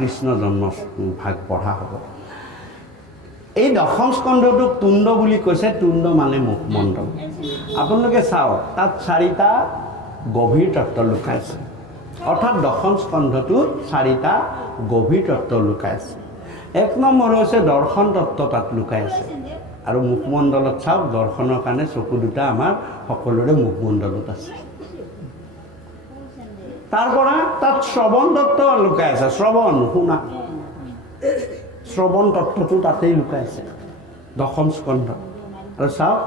কৃষ্ণ জন্ম ভাগ পঢ়া হ'ব। এই দশম স্কন্ধটোক তুণ্ড বুলি কৈছে। তুণ্ড মানে মুখমণ্ডল। আপোনালোকে চাওক, তাত 4টা গভীৰ তত্ত্ব লুকাই আছে। অৰ্থাৎ দশম স্কন্ধটোত 4টা গভীৰ তত্ত্ব লুকাই আছে। 1 নম্বৰ হৈছে দৰ্শন তত্ত্ব তাত লুকাই আছে। আৰু মুখমণ্ডলত চাওক, দৰ্শনৰ কাৰণে চকু দুটা আমাৰ সকলোৰে মুখমণ্ডলত আছে। তাৰ পৰা তাত শ্ৰৱণ তত্ত্ব লুকাই আছে। শ্ৰৱণ, শুনা, শ্ৰৱণ তত্ত্বটো তাতেই লুকাই আছে দশম স্কন্ধ। আৰু চাওক,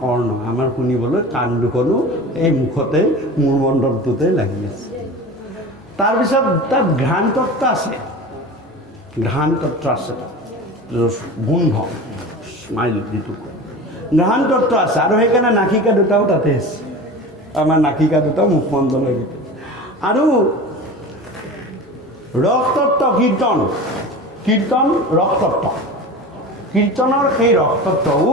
কৰ্ণ, আমাৰ শুনিবলৈ কাণ দুখনো এই মুখতে মূৰমণ্ডলটোতে লাগি আছে। তাৰপিছত তাত ঘ্ৰাণ তত্ত্ব আছে। ঘ্ৰাণ তত্ত্ব আছে, তাত গুন্ধ, স্মাইল যিটো কয়, ঘ্ৰাণ তত্ত্ব আছে। আৰু সেইকাৰণে নাসিকা দুটাও তাতে আছে। আমাৰ নাসিকা দুটাও মুখমণ্ডলৰ ভিতৰত। আৰু ৰস তত্ত্ব, কীৰ্তন ৰস তত্ত্ব, কীৰ্তনৰ সেই ৰস তত্ত্বও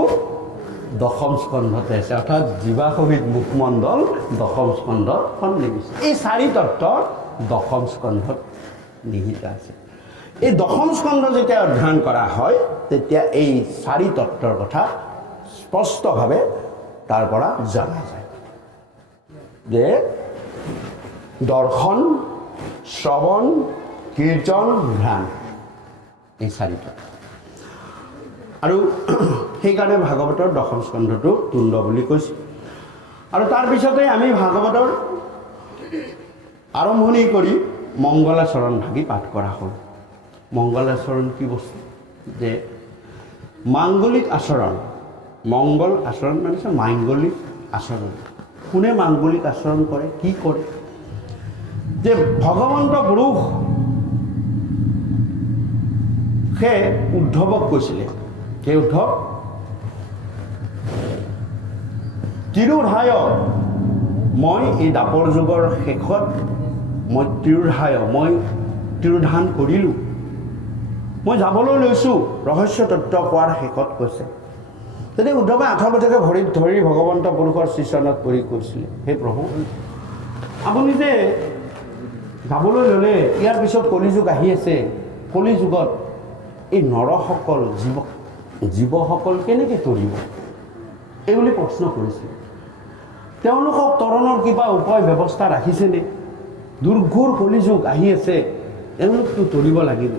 দশম স্কন্ধতে আছে। অৰ্থাৎ জীৱাসহিত মুখমণ্ডল দশম স্কন্ধত সন্নিৱিষ্ট। এই 4 তত্ত্ব দশম স্কন্ধত নিহিত আছে। এই দশম স্কন্ধ যেতিয়া অধ্যয়ন কৰা হয়, তেতিয়া এই 4 তত্ত্বৰ কথা স্পষ্টভাৱে তাৰ পৰা জনা যায় যে দৰ্শন, শ্ৰৱণ, কীৰ্তন, ঘ্ৰাণ, এই 4টা। আৰু সেইকাৰণে ভাগৱতৰ দশম স্কন্ধটো তুণ্ড বুলি কৈছে। আৰু তাৰপিছতে আমি ভাগৱতৰ আৰম্ভণি কৰি মংগলাচৰণ ভাগি পাঠ কৰা হ'ল। মংগলাচৰণ কি বস্তু? যে মাংগলিক আচৰণ। মংগল আচৰণ মানে মাংগলিক আচৰণ। কোনে মাংগলিক আচৰণ কৰে, কি কৰে? যে ভগৱন্ত পুৰুষ সেই উদ্ধৱক কৈছিলে, সেই উদ্ধৱ তিৰোধায়, মই এই দাপৰ যুগৰ শেষত মই তিৰোধান কৰিলোঁ, মই যাবলৈ লৈছোঁ, ৰহস্য তত্ত্ব কোৱাৰ শেষত কৈছে। তেতিয়া উদ্ধৱে 8 বছৰকে ভৰিত ধৰি ভগৱন্ত পুৰুষৰ শ্ৰীচৰণত পৰি কৈছিলে, হে প্ৰভু, আপুনি যে যাবলৈ ল'লে, ইয়াৰ পিছত কলিযুগ আহি আছে, কলিযুগত এই নৰসকল, জীৱসকল কেনেকৈ তৰিব, এই বুলি প্ৰশ্ন কৰিছিল। তেওঁলোকক তৰণৰ কিবা উপায় ব্যৱস্থা ৰাখিছেনে? দুৰ্ঘোৰ কলিযুগ আহি আছে, এওঁলোকতো তৰিব লাগিব।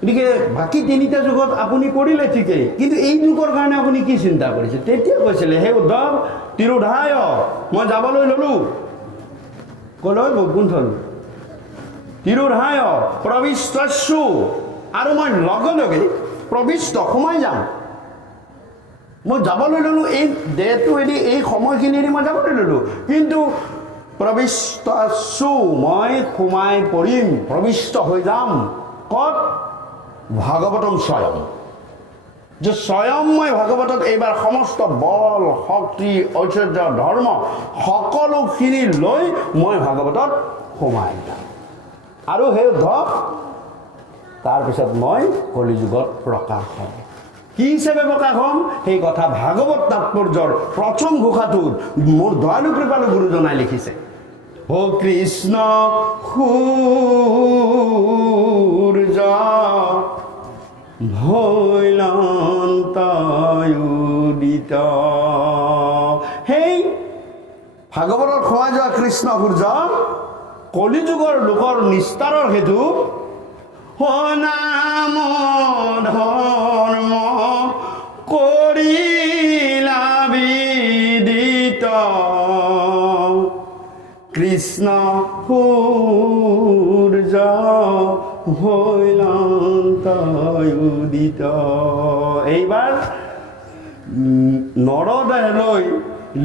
গতিকে বাকী 3টা যুগত আপুনি কৰিলে ঠিকেই, কিন্তু এই যুগৰ কাৰণে আপুনি কি চিন্তা কৰিছে? তেতিয়া কৈছিলে, হে উদ্ধৱ তিৰোধায়, মই যাবলৈ ল'লোঁ, ক'লৈ? বৈকুণ্ঠলৈ। তিৰোধায় প্ৰবিষ্টস্যু, আৰু মই লগে লগে প্ৰবিষ্ট, সোমাই যাম। মই যাবলৈ ল'লোঁ, এই দেহটো এৰি, এই সময়খিনি এৰি মই যাবলৈ ল'লোঁ, কিন্তু প্ৰবিষ্টস্যু, মই সোমাই পৰিম, প্ৰবিষ্ট হৈ যাম। ক'ত? ভাগৱতম স্বয়ং। যে স্বয়ং মই ভাগৱতত এইবাৰ সমস্ত বল, শক্তি, ঐশ্বৰ্য, ধৰ্ম সকলোখিনি লৈ মই ভাগৱতত সোমাই যাম। আৰু সেই উদ্ধৱ, তাৰপিছত মই কলিযুগত প্ৰকাশ হ'ম। কি হিচাপে প্ৰকাশ হ'ম? সেই কথা ভাগৱত তাৎপৰ্যৰ প্ৰথম ঘোষাটোত মোৰ দয়ালু কৃপালু গুৰুজনাই লিখিছে। ও কৃষ্ণ সূৰ্য ভৈলন্তয়ুদিত। সেই ভাগৱতত সোমাই যোৱা কৃষ্ণ সূৰ্য কলিযুগৰ লোকৰ নিস্তাৰৰ হেতু নাম ধৰ্ম কৰিলা বিদিত। কৃষ্ণ সূৰ্য ভৈলন্তয়ুদিত। এইবাৰ নৰদেহলৈ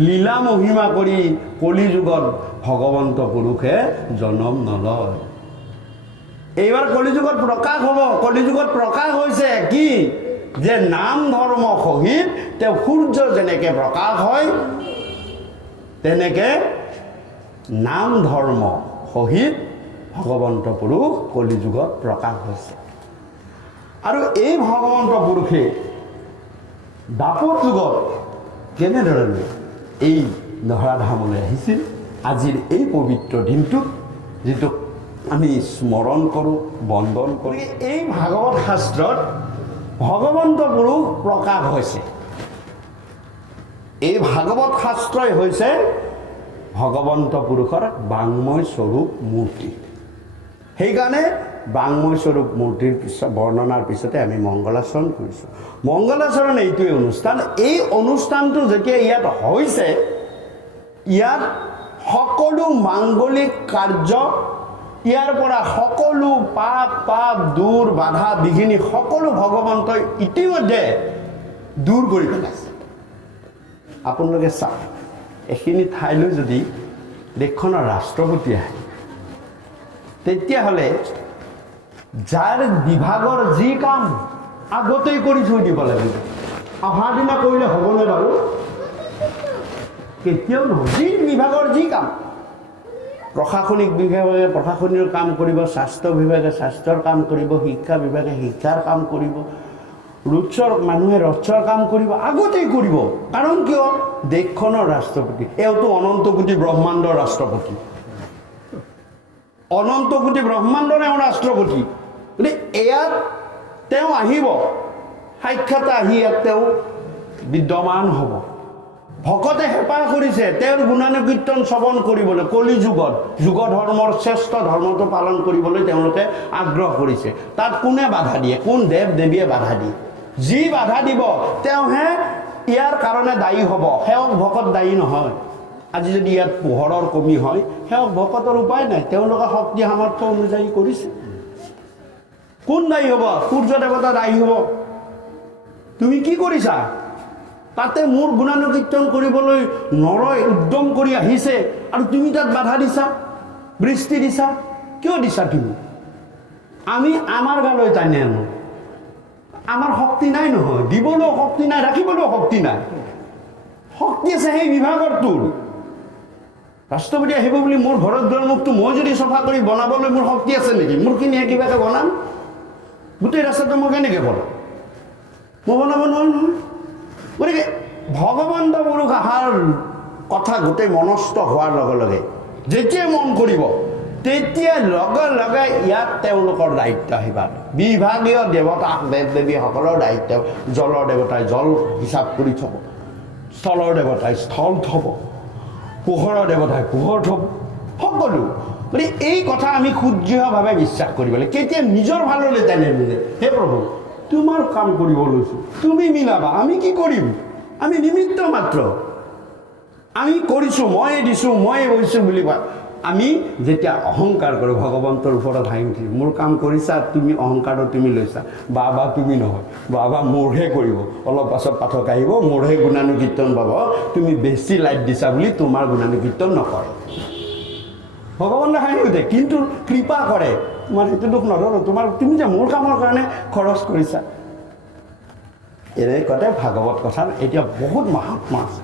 লীলা মহিমা কৰি কলিযুগত ভগৱন্ত পুৰুষে জন্ম নলয়। এইবাৰ কলিযুগত প্ৰকাশ হ'ব। কলিযুগত প্ৰকাশ হৈছে কি? যে নাম ধৰ্ম সহিত তেওঁ সূৰ্য যেনেকৈ প্ৰকাশ হয়, তেনেকৈ নাম ধৰ্ম সহিত ভগৱন্ত পুৰুষ কলিযুগত প্ৰকাশ হৈছে। আৰু এই ভগৱন্ত পুৰুষে দাপৰ যুগত কেনেধৰণে এই ধৰাধামলৈ আহিছিল, আজিৰ এই পবিত্ৰ দিনটোত যিটো আমি স্মৰণ কৰোঁ, বন্দন কৰোঁ। এই ভাগৱত শাস্ত্ৰত ভগৱন্ত পুৰুষ প্ৰকাশ হৈছে। এই ভাগৱত শাস্ত্ৰই হৈছে ভগৱন্ত পুৰুষৰ বাংময় স্বৰূপ মূৰ্তি। সেইকাৰণে বাংময় স্বৰূপ মূৰ্তিৰ বৰ্ণনাৰ পিছতে আমি মংগলাচৰণ কৰিছোঁ। মংগলাচৰণ এইটোৱেই অনুষ্ঠান। এই অনুষ্ঠানটো যেতিয়া ইয়াত হৈছে, ইয়াত সকলো মাংগলিক কাৰ্য, ইয়াৰ পৰা সকলো পাপ দূৰ বাধা বিঘিনি সকলো ভগৱন্তই ইতিমধ্যে দূৰ কৰি পেলাইছে। আপোনালোকে চাওক, এইখিনি ঠাইলৈ যদি দেশখনৰ ৰাষ্ট্ৰপতি আহে, তেতিয়াহ'লে যাৰ বিভাগৰ যি কাম আগতেই কৰি থৈ দিব লাগিব। অহাৰ দিনা কৰিলে হ'বনে বাৰু? কেতিয়াও নহয়। যি বিভাগৰ যি কাম, প্ৰশাসনিক বিভাগে প্ৰশাসনিক কাম কৰিব, স্বাস্থ্য বিভাগে স্বাস্থ্যৰ কাম কৰিব, শিক্ষা বিভাগে শিক্ষাৰ কাম কৰিব, ৰোডছৰ মানুহে ৰোডছৰ কাম কৰিব, আগতেই কৰিব। কাৰণ কিয়? দেশখনৰ ৰাষ্ট্ৰপতি। এওঁতো অনন্ত কোটি ব্ৰহ্মাণ্ডৰ ৰাষ্ট্ৰপতি, অনন্ত কোটি ব্ৰহ্মাণ্ডৰ এওঁ ৰাষ্ট্ৰপতি। গতিকে ইয়াত তেওঁ আহিব, সাক্ষাৎ আহি ইয়াত তেওঁ বিদ্যমান হ'ব। ভকতে হেঁপাহ কৰিছে তেওঁৰ গুণানুকীৰ্তন শ্ৰৱণ কৰিবলৈ। কলি যুগত যুগ ধৰ্মৰ শ্ৰেষ্ঠ ধৰ্মটো পালন কৰিবলৈ তেওঁলোকে আগ্ৰহ কৰিছে। তাত কোনে বাধা দিয়ে? কোন দেৱ দেৱীয়ে বাধা দিয়ে? যি বাধা দিব তেওঁহে ইয়াৰ কাৰণে দায়ী হ'ব। সেৱক ভকত দায়ী নহয়। আজি যদি ইয়াত পোহৰৰ কমি হয়, সেৱক ভকতৰ উপায় নাই, তেওঁলোকে শক্তি সামৰ্থ্য অনুযায়ী কৰিছে। কোন দায়ী হ'ব? সূৰ্য দেৱতা দায়ী হ'ব। তুমি কি কৰিছা? তাতে মোৰ গুণানুকীৰ্তন কৰিবলৈ নৰয় উদ্যম কৰি আহিছে আৰু তুমি তাত বাধা দিছা, বৃষ্টি দিছা। কিয় দিছা তুমি? আমি আমাৰ গালৈ টানি আনো। আমাৰ শক্তি নাই নহয়, দিবলৈও শক্তি নাই, ৰাখিবলৈও শক্তি নাই। শক্তি আছে সেই বিভাগৰ তোৰ। ৰাষ্ট্ৰপতি আহিব বুলি মোৰ ঘৰত দুৱাৰ মুখটো মই যদি চফা কৰি বনাবলৈ মোৰ শক্তি আছে নেকি? মোৰ কিনিয়ে কিবাকে বনাম? গোটেই ৰাস্তাটো মই কেনেকৈ বনাম? মই বনাব নোৱাৰো নহয়। গতিকে ভগৱন্ত পুৰুষ অহাৰ কথা গোটেই মনস্থ হোৱাৰ লগে লগে যেতিয়া মন কৰিব, তেতিয়া লগে লগে ইয়াত তেওঁলোকৰ দায়িত্ব আহিব। বিভাগীয় দেৱতা দেৱ দেৱীসকলৰ দায়িত্ব। জলৰ দেৱতাই জল হিচাপ কৰি থ'ব, স্থলৰ দেৱতাই স্থল থ'ব, পোহৰৰ দেৱতাই পোহৰ থ'ব, সকলো। গতিকে এই কথা আমি শুদ্ধভাৱে বিশ্বাস কৰিব লাগে। কেতিয়া নিজৰ ভাললৈ তেনেহ'লে, হে প্ৰভু তোমাৰ কাম কৰিব লৈছোঁ, তুমি মিলাবা, আমি কি কৰিম? আমি নিমিত্ত মাত্ৰ। আমি কৰিছোঁ, ময়ে দিছোঁ, ময়ে গৈছোঁ বুলি কোৱা। আমি যেতিয়া অহংকাৰ কৰোঁ, ভগৱন্তৰ ওপৰত হাঁহি উঠি মোৰ কাম কৰিছা, তুমি অহংকাৰত তুমি লৈছা। বাবা তুমি নহয়, বাবা মোৰহে কৰিব। অলপ পাছত পাঠক আহিব, মোৰহে গুণানুকীৰ্তন পাব। তুমি বেছি লাইট দিছা বুলি তোমাৰ গুণানুকীৰ্তন নকৰে। ভগৱন্তে হাঁহি উঠে, কিন্তু কৃপা কৰে। তোমাৰ সেইটো দুখ নধৰোঁ, তুমি যে মোৰ কামৰ কাৰণে খৰচ কৰিছা। এনেকুৱাতে ভাগৱত কথাৰ এতিয়া বহুত মাহাত্ম্য আছে।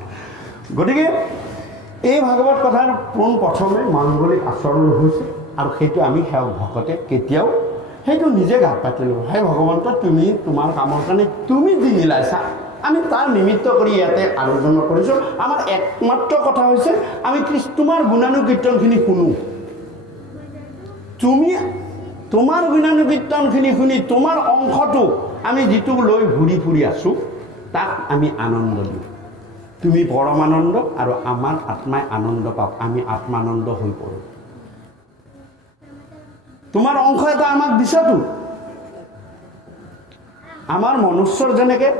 গতিকে এই ভাগৱত কথাৰ পোনপ্ৰথমে মাংগলিক আচৰণ হৈছে, আৰু সেইটো আমি সেৱক ভকতে কেতিয়াও সেইটো নিজে গাত পাতি ল'ব। সেই ভগৱন্ত তুমি তোমাৰ কামৰ কাৰণে তুমি যি মিলাইছা, আমি তাৰ নিমিত্ত কৰি ইয়াতে আলোচনা কৰিছোঁ। আমাৰ একমাত্ৰ কথা হৈছে আমি তোমাৰ গুণানুকীৰ্তনখিনি শুনো। তুমি তোমাৰ গুণানুকীৰ্তনখিনি শুনি তোমাৰ অংশটো আমি যিটো লৈ ঘূৰি ফুৰি আছোঁ তাক আমি আনন্দ দিওঁ। তুমি পৰমানন্দ আৰু আমাৰ আত্মাই আনন্দ পাওক, আমি আত্মানন্দ হৈ পৰোঁ। তোমাৰ অংশ এটা আমাক দিছাতো। আমাৰ মনুষ্যৰ যেনেকৈ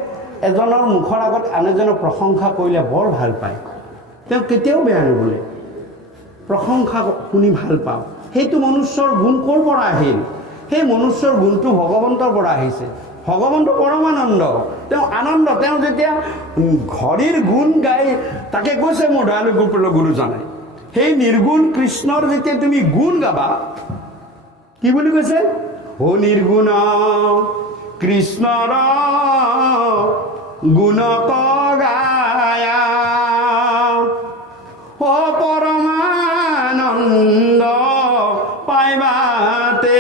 এজনৰ মুখৰ আগত আন এজনৰ প্ৰশংসা কৰিলে বৰ ভাল পায়, তেওঁ কেতিয়াও বেয়া নবোলে, প্ৰশংসা শুনি ভাল পাওঁ। সেইটো মনুষ্যৰ গুণ ক'ৰ পৰা আহিল? সেই মনুষ্যৰ গুণটো ভগৱন্তৰ পৰা আহিছে। ভগৱন্ত পৰমানন্দ, তেওঁ আনন্দ। তেওঁ যেতিয়া ঘড়ীৰ গুণ গাই তাকে কৈছে মোৰ দয়ালু গোপল গুৰুজনাই, সেই নিৰ্গুণ কৃষ্ণৰ যেতিয়া তুমি গুণ গাবা, কি বুলি কৈছে? ও নিৰ্গুণ কৃষ্ণৰ গুণ গায়া, ও পৰমানন্দ পাইবাতে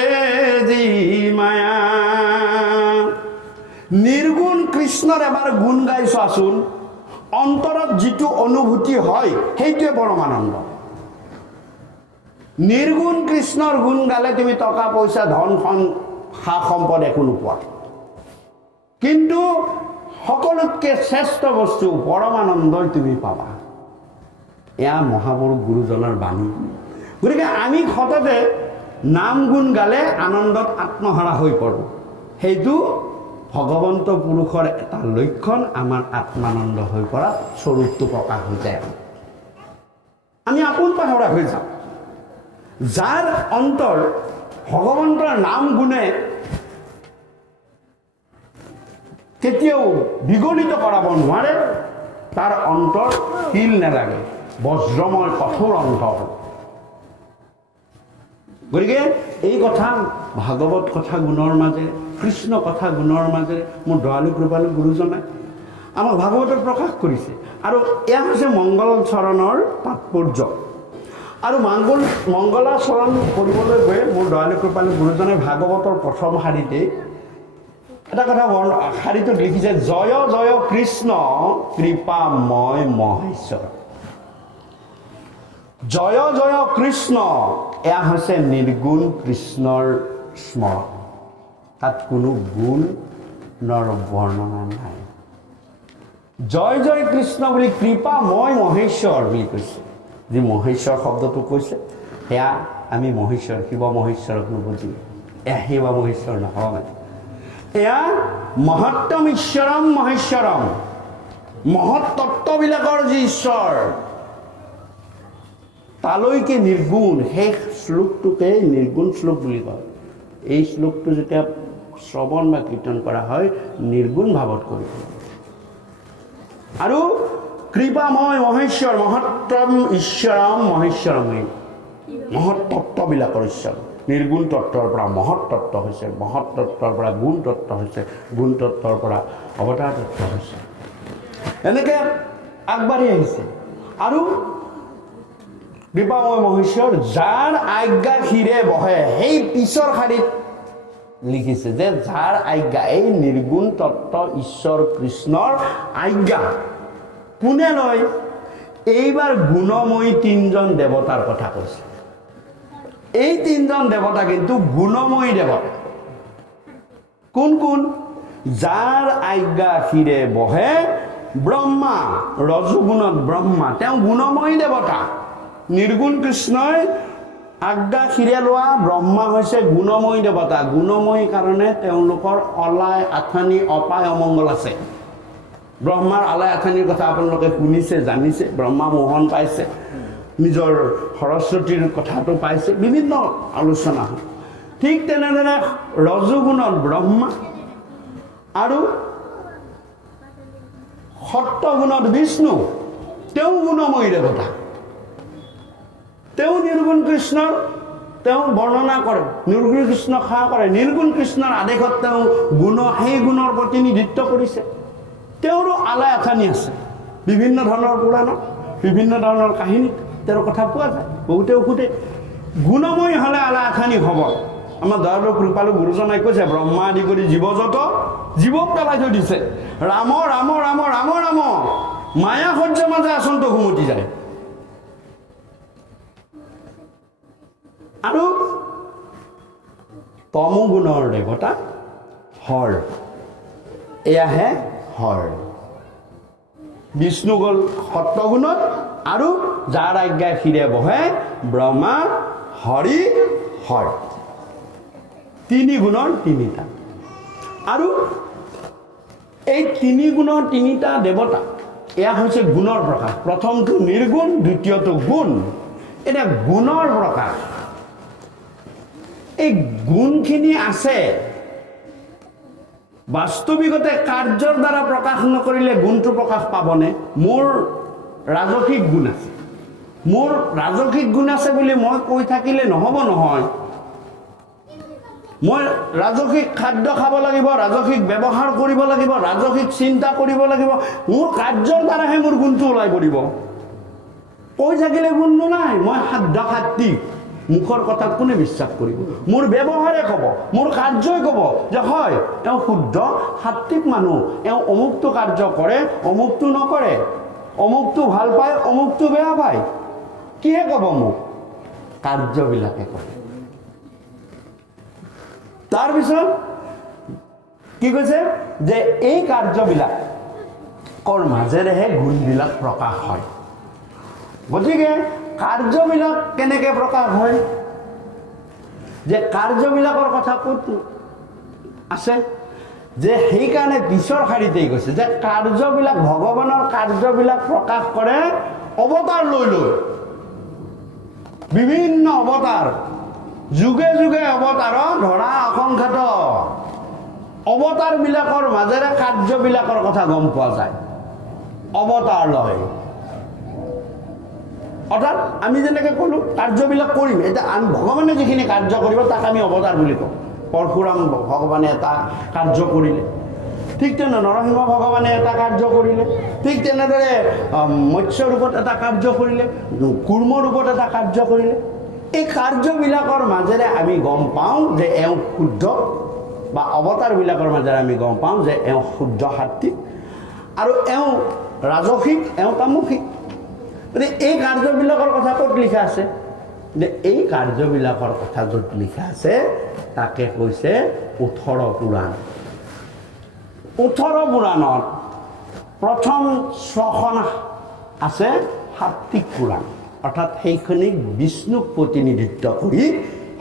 যি মায়া। নিৰ্গুণ কৃষ্ণৰ এবাৰ গুণ গাই চোৱাচোন, অন্তৰত যিটো অনুভূতি হয় সেইটোৱে পৰমানন্দ। নিৰ্গুণ কৃষ্ণৰ গুণ গালে তুমি টকা পইচা ধন সা সম্পদ একো নোপোৱা কিন্তু সকলোতকৈ শ্ৰেষ্ঠ বস্তু পৰমানন্দই তুমি পাবা এয়া মহাপুৰুষ গুৰুজনৰ বাণী গতিকে আমি সততে নাম গুণ গালে আনন্দত আত্মহাৰা হৈ পৰোঁ সেইটো ভগৱন্ত পুৰুষৰ এটা লক্ষণ আমাৰ আত্মানন্দ হৈ পৰা স্বৰূপটো প্ৰকাশ হৈ যায় আমি আপোন পাহৰা হৈ যাওঁ যাৰ অন্তৰ ভগৱন্তৰ নাম গুণে কেতিয়াও বিগলিত কৰাব নোৱাৰে তাৰ অন্তৰ শিল নালাগে বজ্ৰময় কঠোৰ অন্তৰ গতিকে এই কথা ভাগৱত কথা গুণৰ মাজেৰে কৃষ্ণ কথা গুণৰ মাজেৰে মোৰ দয়ালু কৃপালু গুৰুজনাই আমাক ভাগৱতত প্ৰকাশ কৰিছে আৰু এয়া হৈছে মংগল চৰণৰ তাৎপৰ্য আৰু মংগলাচৰণ কৰিবলৈ গৈ মোৰ দয়ালু কৃপালু গুৰুজনে ভাগৱতৰ প্ৰথম শাৰীতে এটা কথা শাৰীটোত লিখিছে জয় জয় কৃষ্ণ কৃপাময় মহেশ্বৰ জয় জয় কৃষ্ণ এয়া হৈছে নিৰ্গুণ কৃষ্ণৰ স্মৰণ তাত কোনো গুণৰ বৰ্ণনা নাই জয় জয় কৃষ্ণ বুলি কৃপাময় মহেশ্বৰ বুলি কৈছে যি মহেশ্বৰ শব্দটো কৈছে সেয়া আমি মহেশ্বৰ শিৱ মহেশ্বৰক নুবুজি এয়া শিৱ মহেশ্বৰ নহয় এয়া মহত্তম ঈশ্বৰম মহেশ্বৰম মহৎ তত্ত্ববিলাকৰ যি ঈশ্বৰ তালৈকে নিৰ্গুণ সেই শ্লোকটোকে নিৰ্গুণ শ্লোক বুলি কয় এই শ্লোকটো যেতিয়া শ্ৰৱণ বা কীৰ্তন কৰা হয় নিৰ্গুণ ভাৱত কৰিব আৰু কৃপাময় মহেশ্বৰ মহত্তম ঈশ্বৰম মহেশ্বৰম মহৎ তত্ত্ববিলাকৰ ঈশ্বৰ নিৰ্গুণ তত্ত্বৰ পৰা মহৎ তত্ত্ব হৈছে মহৎ তত্ত্বৰ পৰা গুণ তত্ত্ব হৈছে গুণ তত্ত্বৰ পৰা অৱতাৰ তত্ত্ব হৈছে এনেকৈ আগবাঢ়ি আহিছে আৰু কৃপাময় মহেশ্বৰ যাৰ আজ্ঞা শিৰে বহে সেই পিছৰ শাৰীত লিখিছে যে যাৰ আজ্ঞা এই নিৰ্গুণ তত্ত্ব ঈশ্বৰ কৃষ্ণৰ আজ্ঞা কোনে লয় এইবাৰ গুণময়ী তিনিজন দেৱতাৰ কথা কৈছে এই তিনিজন দেৱতা কিন্তু গুণময়ী দেৱতা কোন কোন যাৰ আজ্ঞা শিৰে বহে ব্ৰহ্মা ৰজগুণত ব্ৰহ্মা তেওঁ গুণময়ী দেৱতা নিৰ্গুণ কৃষ্ণই আজ্ঞা শিৰে লোৱা ব্ৰহ্মা হৈছে গুণময়ী দেৱতা গুণময়ী কাৰণে তেওঁলোকৰ অলাই আথানি অপায় অমংগল আছে ব্ৰহ্মাৰ আলাই আথানিৰ কথা আপোনালোকে শুনিছে জানিছে ব্ৰহ্মা মোহন পাইছে নিজৰ সৰস্বতীৰ কথাটো পাইছে বিভিন্ন আলোচনা হয় ঠিক তেনেদৰে ৰজগুণত ব্ৰহ্মা আৰু সত্যগুণত বিষ্ণু তেওঁ গুণময়ী দেৱতা তেওঁ নিৰ্গুণ কৃষ্ণৰ তেওঁ বৰ্ণনা কৰে নিৰ্গুণ কৃষ্ণক সেৱা কৰে নিৰ্গুণ কৃষ্ণৰ আদেশত তেওঁ সেই গুণৰ প্ৰতিনিধিত্ব কৰিছে তেওঁৰো আলাই আথানি আছে বিভিন্ন ধৰণৰ পুৰাণত বিভিন্ন ধৰণৰ কাহিনীত তেওঁৰ কথা পোৱা যায় বহুতেও সোধে গুণময়ী হ'লে আলাই আথানি হ'ব আমাৰ দয়ালু কৃপালু গুৰুজনাই কৈছে ব্ৰহ্মা আদি কৰি জীৱজত জীৱক পেলাই থৈ দিছে ৰাম ৰাম ৰাম ৰাম ৰাম মায়া সহ্যৰ মাজে আচন্ত সুমতি যায় আৰু তমগুণৰ দেৱতা হৰ এয়াহে হৰ বিষ্ণু গ'ল সত্যগুণত আৰু যাৰ আজ্ঞা শিৰে বহে ব্ৰহ্মা হৰি হৰ তিনি গুণৰ তিনিটা আৰু এই তিনি গুণৰ তিনিটা দেৱতা এয়া হৈছে গুণৰ প্ৰকাশ প্ৰথমটো নিৰ্গুণ দ্বিতীয়টো গুণ এতিয়া গুণৰ প্ৰকাশ এই গুণখিনি আছে বাস্তৱিকতে কাৰ্যৰ দ্বাৰা প্ৰকাশ নকৰিলে গুণটো প্ৰকাশ পাবনে মোৰ ৰাজসিক গুণ আছে মোৰ ৰাজসিক গুণ আছে বুলি মই কৈ থাকিলে নহ'ব নহয় মই ৰাজসিক খাদ্য খাব লাগিব ৰাজসিক ব্যৱহাৰ কৰিব লাগিব ৰাজসিক চিন্তা কৰিব লাগিব মোৰ কাৰ্যৰ দ্বাৰাহে মোৰ গুণটো ওলাই পৰিব কৈ থাকিলে গুণ নোলায় মই সাধ্য সাত্বিক মুখৰ কথাত কোনে বিশ্বাস কৰিব মোৰ ব্যৱহাৰে ক'ব মোৰ কাৰ্যই ক'ব যে হয় এওঁ শুদ্ধ সাত্বিক মানুহ এওঁ অমুকটো কাৰ্য কৰে অমুকটো নকৰে অমুকটো ভাল পায় অমুকটো বেয়া পায় কিহে ক'ব মোক কাৰ্যবিলাকে কৰে। তাৰপিছত কি কৈছে যে এই কাৰ্যবিলাকৰ মাজেৰেহে গুণবিলাক প্ৰকাশ হয়। গতিকে কাৰ্যবিলাক কেনেকৈ প্ৰকাশ হয়, যে কাৰ্যবিলাকৰ কথা ক'ত আছে, যে সেইকাৰণে পিছৰ শাৰীতেই কৈছে যে কাৰ্যবিলাক ভগৱানৰ কাৰ্যবিলাক প্ৰকাশ কৰে অৱতাৰ লৈ লৈ। বিভিন্ন অৱতাৰ, যুগে যুগে অৱতাৰৰ ধৰা অসংখ্যাত অৱতাৰবিলাকৰ মাজেৰে কাৰ্যবিলাকৰ কথা গম পোৱা যায়। অৱতাৰ লয়, অৰ্থাৎ আমি যেনেকৈ ক'লোঁ কাৰ্যবিলাক কৰিম, এতিয়া আমি ভগৱানে যিখিনি কাৰ্য কৰিব তাক আমি অৱতাৰ বুলি কওঁ। পৰশুৰাম ভগৱানে এটা কাৰ্য কৰিলে, ঠিক তেনে নৰসিংহ ভগৱানে এটা কাৰ্য কৰিলে, ঠিক তেনেদৰে মৎস্য ৰূপত এটা কাৰ্য কৰিলে, কুৰ্ম ৰূপত এটা কাৰ্য কৰিলে। এই কাৰ্যবিলাকৰ মাজেৰে আমি গম পাওঁ যে এওঁ শুদ্ধ, বা অৱতাৰবিলাকৰ মাজেৰে আমি গম পাওঁ যে এওঁ শুদ্ধ সাত্বিক আৰু এওঁ ৰাজসিক, এওঁ তামসিক। গতিকে এই কাৰ্যবিলাকৰ কথা ক'ত লিখা আছে, যে এই কাৰ্যবিলাকৰ কথা য'ত লিখা আছে তাকে কৈছে 18 পুৰাণ। 18 পুৰাণত প্ৰথম 6খন আছে সাত্বিক পুৰাণ, অৰ্থাৎ সেইখিনিক বিষ্ণুক প্ৰতিনিধিত্ব কৰি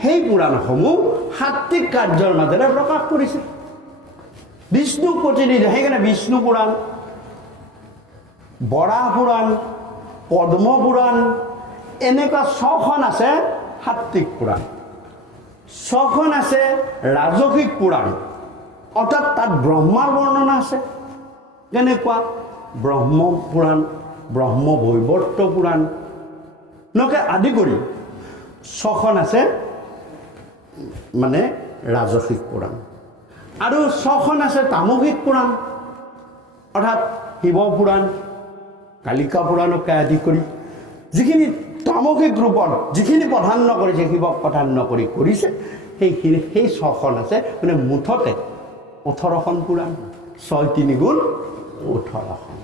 সেই পুৰাণসমূহ সাত্বিক কাৰ্যৰ মাজেৰে প্ৰকাশ কৰিছে। বিষ্ণুক প্ৰতিনিধি, সেইকাৰণে বিষ্ণু পুৰাণ, বৰাহ পুৰাণ, পদ্ম পুৰাণ, এনেকুৱা 6খন আছে সাত্বিক পুৰাণ। 6খন আছে ৰাজসিক পুৰাণ, অৰ্থাৎ তাত ব্ৰহ্মাৰ বৰ্ণনা আছে। কেনেকুৱা? ব্ৰহ্ম পুৰাণ, ব্ৰহ্ম বৈৱৰ্ত পুৰাণ এনেকৈ আদি কৰি 6খন আছে মানে ৰাজসিক পুৰাণ। আৰু 6খন আছে তামসিক পুৰাণ, অৰ্থাৎ শিৱ পুৰাণ, কালিকা পুৰাণকে আদি কৰি যিখিনি তামসিক ৰূপত যিখিনি প্ৰাধান্য কৰিছে, শিৱক প্ৰাধান্য কৰি কৰিছে, সেইখিনি সেই 6খন আছে। মানে মুঠতে 18খন পুৰাণ, 6 × 3 = 18খন।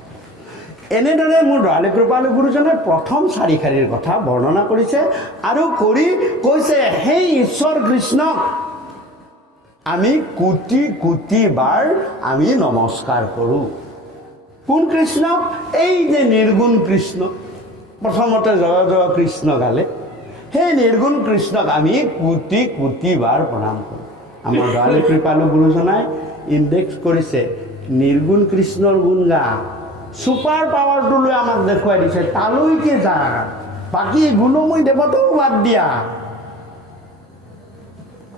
এনেদৰে মোৰ দয়ালু কৃপালু গুৰুজনে প্ৰথম 4 শাৰীৰ কথা বৰ্ণনা কৰিছে আৰু কৰি কৈছে সেই ঈশ্বৰ কৃষ্ণক আমি কোটি কোটি বাৰ আমি নমস্কাৰ কৰোঁ। কোন কৃষ্ণক? এই যে নিৰ্গুণ কৃষ্ণ, প্ৰথমতে জয় জয় কৃষ্ণ গালে, সেই নিৰ্গুণ কৃষ্ণক আমি কোটি কোটি বাৰ প্ৰণাম কৰোঁ। আমাৰ দয়ালু কৃপালু গুৰুজনাই ইণ্ডেক্স কৰিছে নিৰ্গুণ কৃষ্ণৰ গুণ গা, ছুপাৰ পাৱাৰটো লৈ আমাক দেখুৱাই দিছে, তালৈকে যা, বাকী গুণময় দেৱতাও বাদ দিয়া।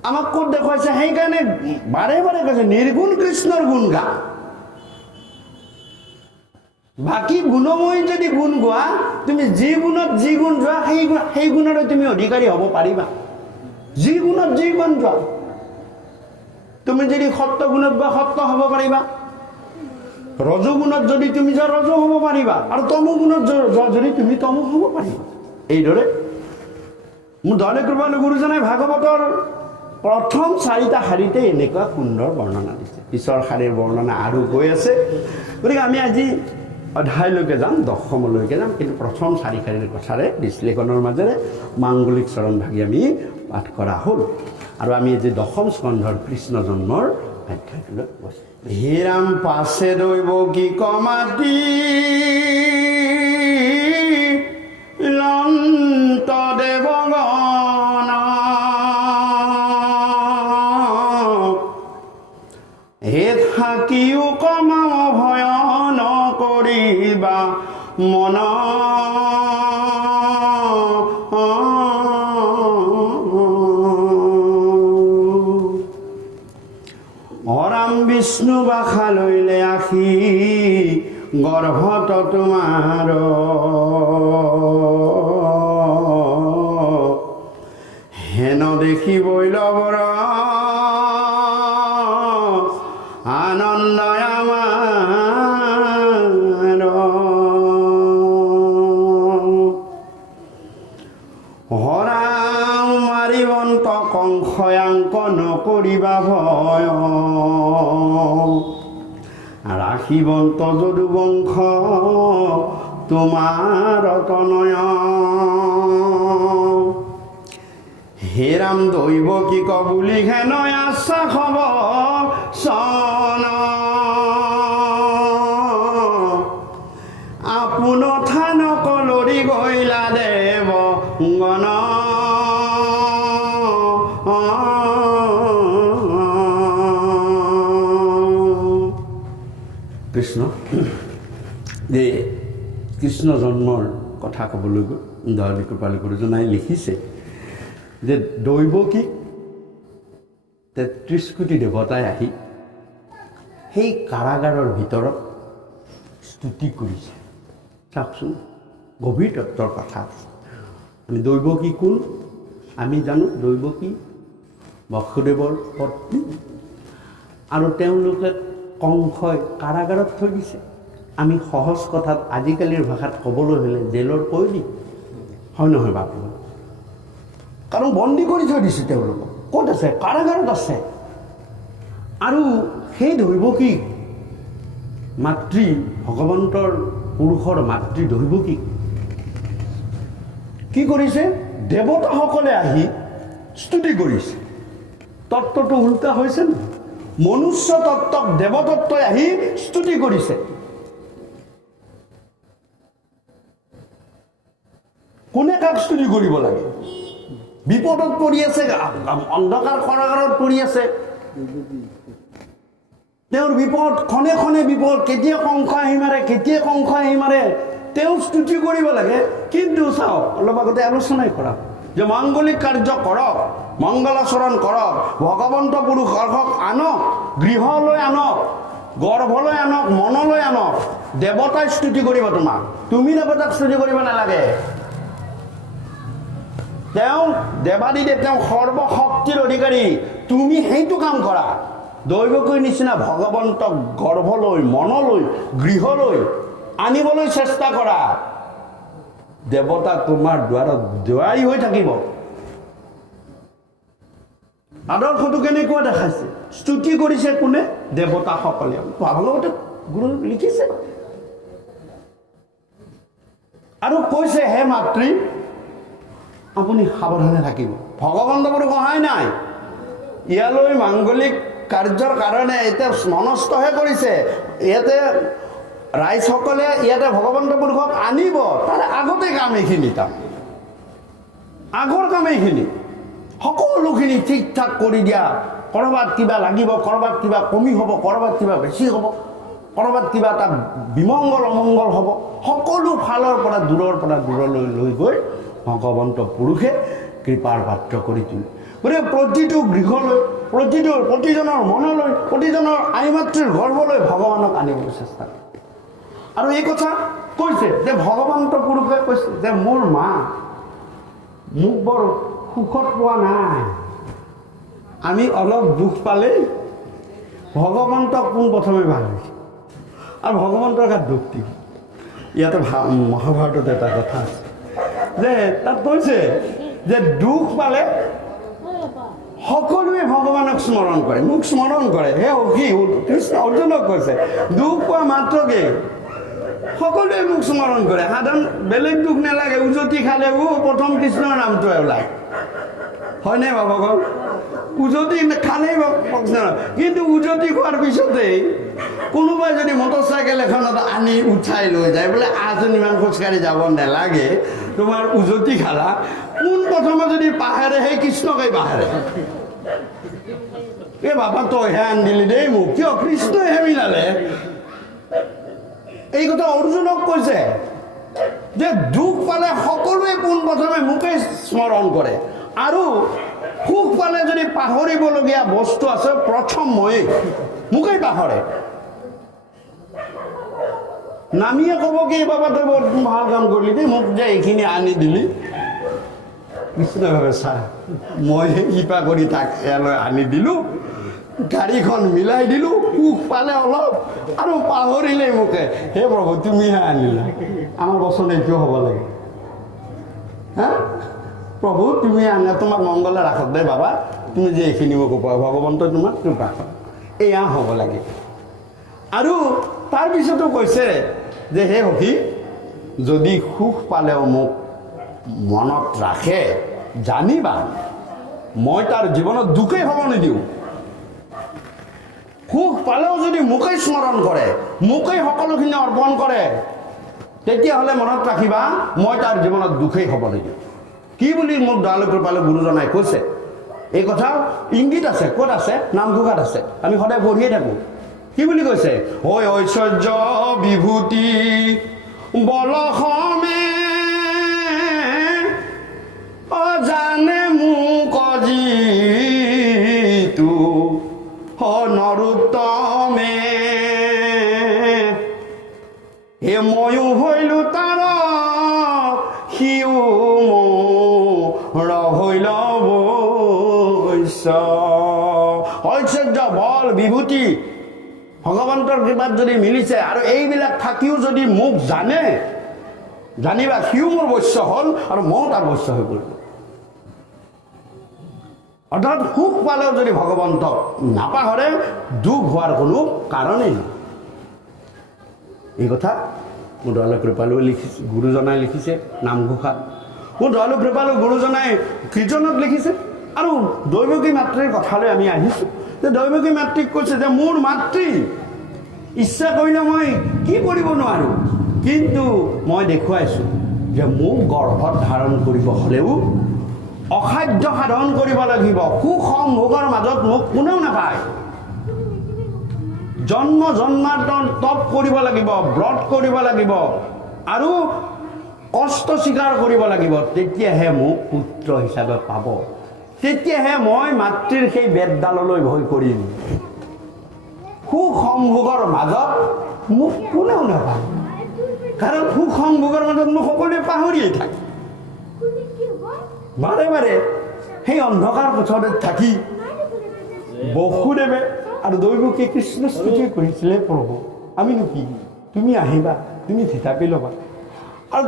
আমাক ক'ত দেখুৱাইছে? সেইকাৰণে বাৰে বাৰে কৈছে নিৰ্গুণ কৃষ্ণৰ গুণ গা। বাকী গুণময় যদি গুণ গোৱা, তুমি যি গুণত যি গুণ যোৱা সেই গুণৰে তুমি অধিকাৰী হ'ব পাৰিবা। যি গুণত যি গুণ যোৱা, তুমি যদি সত্য গুণত গোৱা সত্য হ'ব পাৰিবা, ৰজগুণত যদি তুমি যোৱা ৰজ হ'ব পাৰিবা, আৰু তমগুণত যোৱা যদি তুমি তম হ'ব পাৰিবা। এইদৰে মোৰ দয়ালু কৃপালু গুৰুজনাই ভাগৱতৰ প্ৰথম 4টা শাৰীতে এনেকুৱা সুন্দৰ বৰ্ণনা দিছে। পিছৰ শাৰীৰ বৰ্ণনা আৰু গৈ আছে। গতিকে আমি আজি অধ্যায়লৈকে যাম, 10মলৈকে যাম, কিন্তু প্ৰথম 4 শাৰীৰ কথাৰে বিশ্লেষণৰ মাজেৰে মাংগলিক চৰণ ভাগি আমি পাঠ কৰা হ'ল। আৰু আমি আজি 10ম স্কন্ধৰ কৃষ্ণ জন্মৰ অধ্যায়টোলৈ গৈছোঁ। হীৰাম পাছে দৈব কি কমাতি লন্ত দেৱগণ হে থাকিও কমাও ভয় নকৰিবা মন অৰাম বিষ্ণু বাসা লৈলে আখি গৰ্ভত তোমাৰ হেন দেখিবই লবৰ আনন্দ আমাৰ হৰাম মাৰিবন্ত কংসয়াংক নকৰিবা ভয় ৰাখিবন্ত যদু বংশ তোমাৰ তনয় হেৰাম দৈব কি কবুলি হেনয় আশা খব চন আপোন থান কলৰি গৈলা দেৱ গণ কৃষ্ণ যে কৃষ্ণ জন্মৰ কথা ক'বলৈ গৈ দয়ালু কৃপালু গুৰুজনাই লিখিছে যে দৈৱকী ৩৩ কোটি দেৱতাই আহি সেই কাৰাগাৰৰ ভিতৰত স্তুতি কৰিছে। চাওকচোন, গভীৰ তত্ত্বৰ কথা। আমি দৈৱকী কোন আমি জানো। দৈৱকী বসুদেৱৰ পত্নী, আৰু তেওঁলোকে কংসই কাৰাগাৰত থৈ দিছে। আমি সহজ কথাত আজিকালিৰ ভাষাত ক'বলৈ হ'লে জেলৰ কয়দী, হয় নহয় বাপু? কাৰণ বন্দী কৰি থৈ দিছে তেওঁলোকক। ক'ত আছে? কাৰাগাৰত আছে। আৰু সেই দৈৱকী মাতৃ, ভগৱন্তৰ পুৰুষৰ মাতৃ দৈৱকী কি কৰিছে? দেৱতাসকলে আহি স্তুতি কৰিছে। তত্ত্বটো উল্টা হৈছে ন? মনুষ্য তত্ত্বক দেৱতত্ত্বই আহি স্তুতি কৰিছে। কোনে কাক স্তুতি কৰিব লাগে? বিপদত পৰি আছে, অন্ধকাৰ কাৰাগাৰত পৰি আছে, তেওঁৰ বিপদ, খনে খনে বিপদ, কেতিয়া কংস আহি মাৰে, কেতিয়া কংস আহি মাৰে, তেওঁ স্তুতি কৰিব লাগে। কিন্তু চাওক, অলপ আগতে আলোচনাই কৰা যে মাংগলিক কাৰ্য কৰক, মংগলাচৰণ কৰক, ভগৱন্ত পুৰুষক আনক, গৃহলৈ আনক, গৰ্ভলৈ আনক, মনলৈ আনক, দেৱতাই স্তুতি কৰিব তোমাক। তুমি দেৱতাক স্তুতি কৰিব নালাগে। তেওঁ দেৱাদিদেৱ, তেওঁ সৰ্বশক্তিৰ অধিকাৰী। তুমি সেইটো কাম কৰা। দৈৱকীৰ নিচিনা ভগৱন্তক গৰ্ভলৈ, মনলৈ, গৃহলৈ আনিবলৈ চেষ্টা কৰা। দেৱতা তোমাৰ দ্বাৰত দুৱাৰী হৈ থাকিব। আদৰ্শটো কেনেকুৱা দেখাইছে? স্তুতি কৰিছে কোনে? দেৱতাসকলে। ভাগৱতত গুৰু লিখিছে আৰু কৈছে, হে মাতৃ আপুনি সাৱধানে থাকিব। ভগৱন্ত পুৰুষ সহায় নাই। ইয়ালৈ মাংগলিক কাৰ্যৰ কাৰণে এতিয়া মনস্থহে কৰিছে। ইয়াতে ৰাইজসকলে ইয়াতে ভগৱন্ত পুৰুষক আনিব, তাৰ আগতে কাম এইখিনি, তাৰ আগৰ কাম এইখিনি, সকলোখিনি ঠিক ঠাক কৰি দিয়া। ক'ৰবাত কিবা লাগিব, ক'ৰবাত কিবা কমি হ'ব, ক'ৰবাত কিবা বেছি হ'ব, ক'ৰবাত কিবা এটা বিমংগল অমংগল হ'ব, সকলো ফালৰ পৰা দূৰলৈ লৈ গৈ ভগৱন্ত পুৰুষে কৃপাৰ পাত্ৰ কৰি তোলে। গতিকে প্ৰতিটো গৃহলৈ, প্ৰতিজনৰ মনলৈ, প্ৰতিজনৰ আই মাতৃৰ গৰ্ভলৈ ভগৱানক আনিবলৈ চেষ্টা কৰে। আৰু এই কথা কৈছে যে ভগৱন্ত পুৰুষে কৈছে যে মোৰ মা মোক বৰ সুখত পোৱা নাই। আমি অলপ দুখ পালেই ভগৱন্তক পোনপ্ৰথমে ভাল হৈছে, আৰু ভগৱন্তৰ গাত দুখ দি। ইয়াতে মহাভাৰতত এটা কথা আছে যে তাত কৈছে যে দুখ পালে সকলোৱে ভগৱানক স্মৰণ কৰে, মোক স্মৰণ কৰে। হে সখী, কৃষ্ণ অৰ্জুনক কৈছে, দুখ পোৱা মাত্ৰকে সকলোৱে মোক স্মৰণ কৰে। সাধাৰণ বেলেগ দুখ নালাগে, উজতি খালেও প্ৰথম কৃষ্ণৰ নামটোৱে ওলায়, হয়নে বাবা? উজতি খালেই কৃষ্ণ। কিন্তু উজতি খোৱাৰ পিছতেই কোনোবাই যদি মটৰচাইকেল এখনত আনি উঠাই লৈ যায়, বোলে আজনী ইমান খোজকাঢ়ি যাব নালাগে, তোমাৰ উজতি খালা, পোনপ্ৰথমে যদি পাহেৰে সেই কৃষ্ণকেই পাহেৰে। এই বাবা তইহে আনি দিলি দেই মোক, কিয়? কৃষ্ণইহে মিলালে। এই কথা অৰ্জুনক কৈছে যে দুখ পালে সকলোৱে পোনপ্ৰথমে মোকেই স্মৰণ কৰে, আৰু সুখ পালে যদি পাহৰিবলগীয়া বস্তু আছে প্ৰথম ময়েই, মোকেই পাহৰে। নামিয়ে ক'ব কি, বাবা তই বৰ ভাল কাম কৰিলি দেই, মোক যে এইখিনি আনি দিলি। কৃষ্ণই ভাবে, চা মই ইপা কৰি তাক ইয়ালৈ আনি দিলোঁ, গাড়ীখন মিলাই দিলোঁ, সুখ পালে অলপ আৰু পাহৰিলেই মোকে। হে প্ৰভু, তুমিহে আনিলা, আমাৰ বচন এইটো হ'ব লাগে। হা প্ৰভু, তুমি আনা, তোমাক মংগলে ৰাখক দে বাবা, তুমি যে এইখিনি মোক কোৱা, ভগৱন্তই তোমাক কৃপা কৰক, এয়া হ'ব লাগে। আৰু তাৰপিছতো কৈছে যে হে সখী, যদি সুখ পালেও মোক মনত ৰাখে, জানিবা মই তাৰ জীৱনত দুখেই হ'ব নিদিওঁ। সুখ পালেও যদি মোকেই স্মৰণ কৰে, মোকেই সকলোখিনি অৰ্পণ কৰে, তেতিয়াহ'লে মনত ৰাখিবা মই তাৰ জীৱনত দুখেই হ'ব নিদিওঁ। কি বুলি মোক দয়ালু কৃপালু গুৰুজনাই কৈছে, এই কথা ইংগিত আছে। ক'ত আছে? নামঘোষাত আছে, আমি সদায় পঢ়িয়ে থাকোঁ। কি বুলি কৈছে? ঐ ঐশ্বৰ্য বিভূতি বলসমে অজানে মোক যিটো নৰোত্তমে, হে ময়ো হইলো তাৰ সিও মোৰ হইল বৈশ্য। ঐশ্বৰ্য বল বিভূতি ভগৱন্তৰ কৃপাত যদি মিলিছে আৰু এইবিলাক থাকিও যদি মোক জানে, জানিবা সিও মোৰ বৈশ্য হ'ল আৰু ময়ো তাৰ বৈশ্য হৈ পৰিলোঁ। অৰ্থাৎ সুখ পালেও যদি ভগৱন্তক নাপাহৰে, দুখ হোৱাৰ কোনো কাৰণেই নাই। এই কথা মোৰ দয়ালু কৃপালু লিখিছে, গুৰুজনাই লিখিছে নামঘোষাত। মোৰ দয়ালু কৃপালু গুৰুজনাই কীৰ্তনত লিখিছে। আৰু দৈৱকী মাতৃৰ কথালৈ আমি আহিছোঁ যে দৈৱকী মাতৃক কৈছে যে মোৰ মাতৃ, ইচ্ছা কৰিলে মই কি কৰিব নোৱাৰোঁ, কিন্তু মই দেখুৱাইছোঁ যে মোক গৰ্ভত ধাৰণ কৰিব হ'লেও অসাধ্য সাধন কৰিব লাগিব। সুখ সংভোগৰ মাজত মোক কোনেও নাপায়। জন্ম জন্মান্তৰ তপ কৰিব লাগিব, ব্ৰত কৰিব লাগিব আৰু কষ্ট স্বীকাৰ কৰিব লাগিব, তেতিয়াহে মোক পুত্ৰ হিচাপে পাব। তেতিয়াহে মই মাতৃৰ সেই বেদডাললৈ ভয় কৰিম। সুখ সংভোগৰ মাজত মোক কোনেও নাপায়, কাৰণ সুখ সংভোগৰ মাজত মোক সকলোৱে পাহৰিয়ে থাকে। বাৰে বাৰে সেই অন্ধকাৰ কোঠৰত থাকি বসুদেৱে আৰু দৈৱকীয়ে কৃষ্ণ স্তুতি কৰিছিলে, প্ৰভু আমিনো কি, তুমি আহিবা, তুমি থিতাপি ল'বা। আৰু